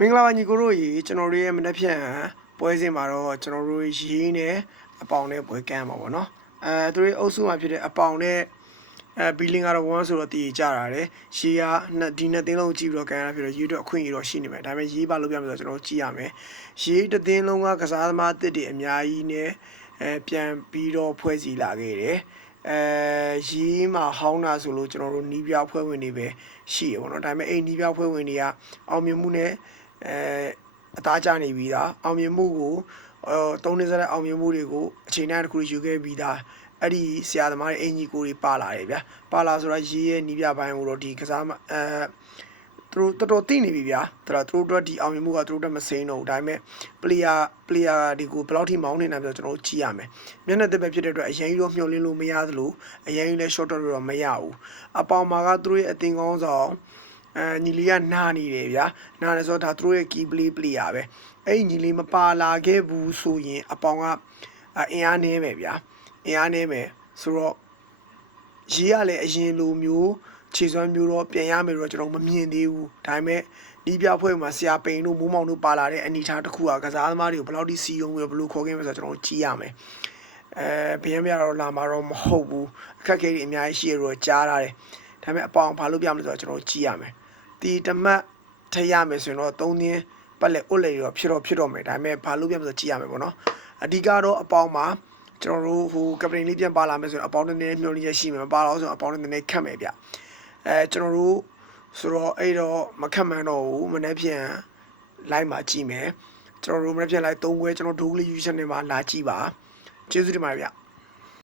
မင်္ဂလာပါညီကိုတို့ရေကျွန်တော်တို့ရဲ့မနက်ဖြန်ပွဲစဉ်မှာတော့ကျွန်တော်တို့ရေးနဲ့အပေါင်နဲ့ပွဲကမ်းပါပေါ့နော်သူတို့အုပ်စုမှာဖြစ်တဲ့အပေါင်နဲ့ဘီလင်းကတော့1ဆိုတော့တည်ကြတာတယ်ရေးကဒီနှစ်သင်းလုံးကြည့်ပြီးတော့ကမ်းရဖြစ်တော့ရေးတော့အခွင့်အရေးတော့ရှိနေမယ်ဒါပေမဲ့ရေးပါလို့ပြမယ်ဆိုတော့ကျွန်တော်ကြည့်ရမယ်ရေးတစ်သင်းလုံးကကစားသမားအသစ်တွေအများကြီးနဲ့ပြန်ပြီးတော့ဖွဲ့စည်းလာခဲ့တယ်ရေးမှာဟောင်းတာဆိုလို့ကျွန်တော်တို့နီးပြဖွဲ့ဝင်တွေပဲရှိရပေါ့နော်ဒါပေမဲ့အဲ့နီးပြဖွဲ့ဝင်တွေကအောင်မြင်မှုနဲ့အသားကျနေပြီးသားအောင်မြင်မှုကို3နှစ်ဆက်တဲ့အောင်မြင်မှုတွေကိုအချိန်တိုင်းတစ်ခုယူခဲ့ပြီးသားအဲ့ဒီဆရာသမားတွေအင်ကြီးကိုတွေပါလာတယ်ဗျာပါလာဆိုတော့ရေးရဲ့နီးပြပိုင်းကိုတော့ဒီကစားသူတို့တော်တော်သိနေပြီဗျာဒါတော့သူတို့ဒီအောင်မြင်မှုကသူတို့မစိမ်းတော့ဘူးဒါပေမဲ့ player တွေကိုဘယ်လောက်ထိမောင်းနေတာပြောကျွန်တော်တို့ကြည့်ရမယ်မျက်နှာသက်ပဲဖြစ်တဲ့အတွက်အရင်ကြီးတော့မျှော်လင့်လို့မရသလိုအရင်ကြီးလည်း short တော့မရဘူးအပေါင်မှာကသူတို့ရဲ့အသင်ကောင်းဆောင်ညီလေးကနာနေတယ်ဗျာနာနေဆိုတော့ဒါသူတို့ရဲ့ key player ပဲအဲ့ညီလေးမပါလာခဲ့ဘူးဆိုရင်အပေါင်ကအင်အားနည်းမယ်ဗျာအင်အားနည်းမယ်ဆိုတော့ရေးရလဲအရင်လိုမျိုးခြေစွမ်းမျိုးတော့ပြန်ရမယ်တော့ကျွန်တော်မမြင်သေးဘူးဒါပေမဲ့ဒီပြဖွဲ့မှာဆရာပိန်တို့မိုးမောင်တို့ပါလာတဲ့အနေထားတစ်ခုကစားသမားတွေကိုဘယ်လောက်ထိစီယုံပြီးဘယ်လိုခေါ်ခဲ့မလဲဆိုတော့ကျွန်တော်ကြည့်ရမယ်ဘယ်ရမရတော့လာမှာတော့မဟုတ်ဘူးအခက်အခဲတွေအများကြီးရှိရတော့ကြားရတယ်ဒါပေမဲ့အပေါင်ဘာလို့ပြမလဲဆိုတော့ကျွန်တော်ကြည့်ရမယ်ဒီတမတ်ထရမယ်ဆိုရင်တော့3သင်းပတ်လက်ဥလေရောဖြစ်တော့မယ်ဒါပေမဲ့ဘာလို့ပြမလဲဆိုတော့ကြည့်ရမယ်ပေါ့နော်အဓိကတော့အပေါင်မှာကျွန်တော်တို့ဟိုကပတိန်လေးပြန်ပါလာမယ်ဆိုတော့အပေါင်းနည်းနည်းမျှော်လင့်ချက်ရှိမယ်မပါတော့ဆိုတော့အပေါင်းနည်းနည်းခတ်မယ်ဗျကျွန်တော်တို့ဆိုတော့အဲ့တော့မခတ်မှန်းတော့ဘူးမနေ့ပြန်လိုက်မှာကြည့်မယ်ကျွန်တော်တို့မနေ့ပြန်လိုက်3ခွဲကျွန်တော်ဒိုးကလေးယူချက်နေမှာလာကြည့်ပါကျေးဇူးတင်ပါတယ်ဗျ